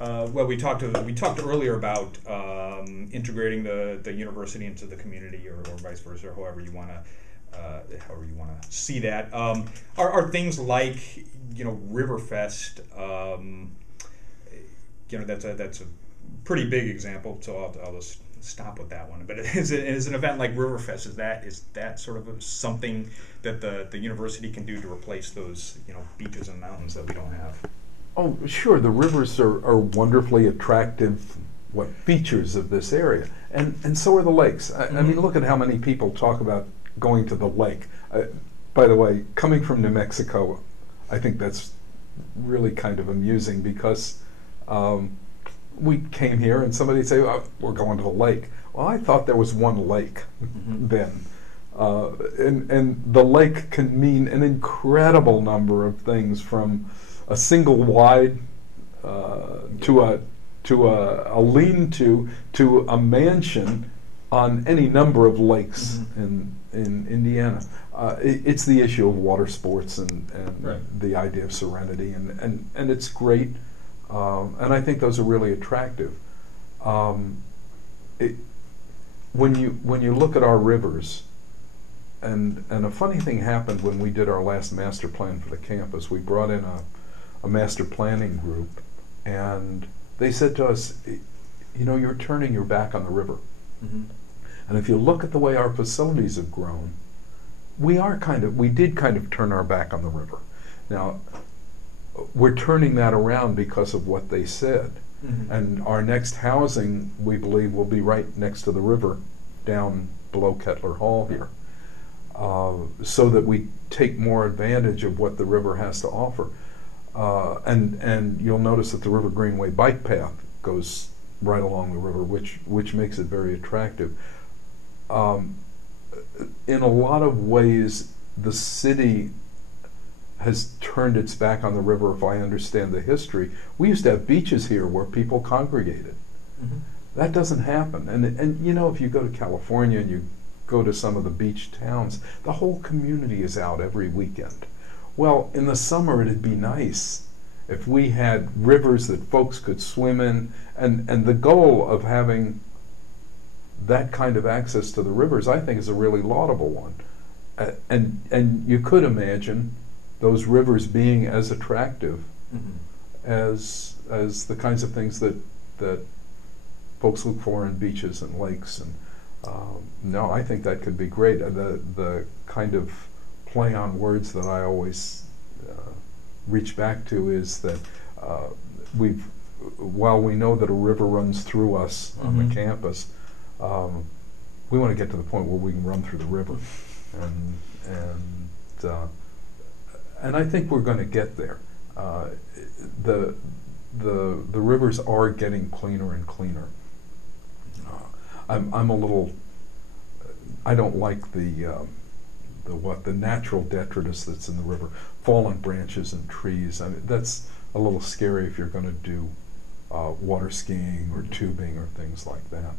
Well, we talked earlier about integrating the university into the community, or vice versa, however you want to see that. Are things like Riverfest? That's a pretty big example. So I'll just stop with that one. But is an event like Riverfest, is that sort of something that the university can do to replace those beaches and mountains that we don't have? Oh, sure. The rivers are wonderfully attractive features of this area, and so are the lakes. I mean, look at how many people talk about going to the lake. By the way, coming from New Mexico, I think that's really kind of amusing because we came here and somebody would say, oh, we're going to the lake. Well, I thought there was one lake then. And the lake can mean an incredible number of things, from a single wide to a lean-to a mansion on any number of lakes in Indiana. It's the issue of water sports and right. the idea of serenity, and it's great, and I think those are really attractive. When you look at our rivers, and a funny thing happened when we did our last master plan for the campus. We brought in a master planning group, and they said to us, you're turning your back on the river. And if you look at the way our facilities have grown, we did kind of turn our back on the river. Now, we're turning that around because of what they said. And our next housing, we believe, will be right next to the river, down below Kettler Hall here, so that we take more advantage of what the river has to offer. And you'll notice that the River Greenway bike path goes right along the river, which makes it very attractive. In a lot of ways, the city has turned its back on the river, if I understand the history. We used to have beaches here where people congregated. That doesn't happen. And if you go to California and you go to some of the beach towns, the whole community is out every weekend. Well, in the summer it'd be nice if we had rivers that folks could swim in, and the goal of having that kind of access to the rivers, I think, is a really laudable one. And you could imagine those rivers being as attractive as the kinds of things that folks look for in beaches and lakes. And no, I think that could be great. The kind of play on words that I always reach back to is that while we know that a river runs through us on the campus, we want to get to the point where we can run through the river, and I think we're going to get there. The rivers are getting cleaner and cleaner. I'm a little. I don't like the natural detritus that's in the river, fallen branches and trees. I mean, that's a little scary if you're going to do water skiing or tubing or things like that.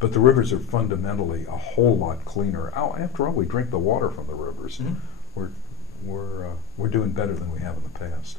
But the rivers are fundamentally a whole lot cleaner. After all, we drink the water from the rivers. We're doing better than we have in the past.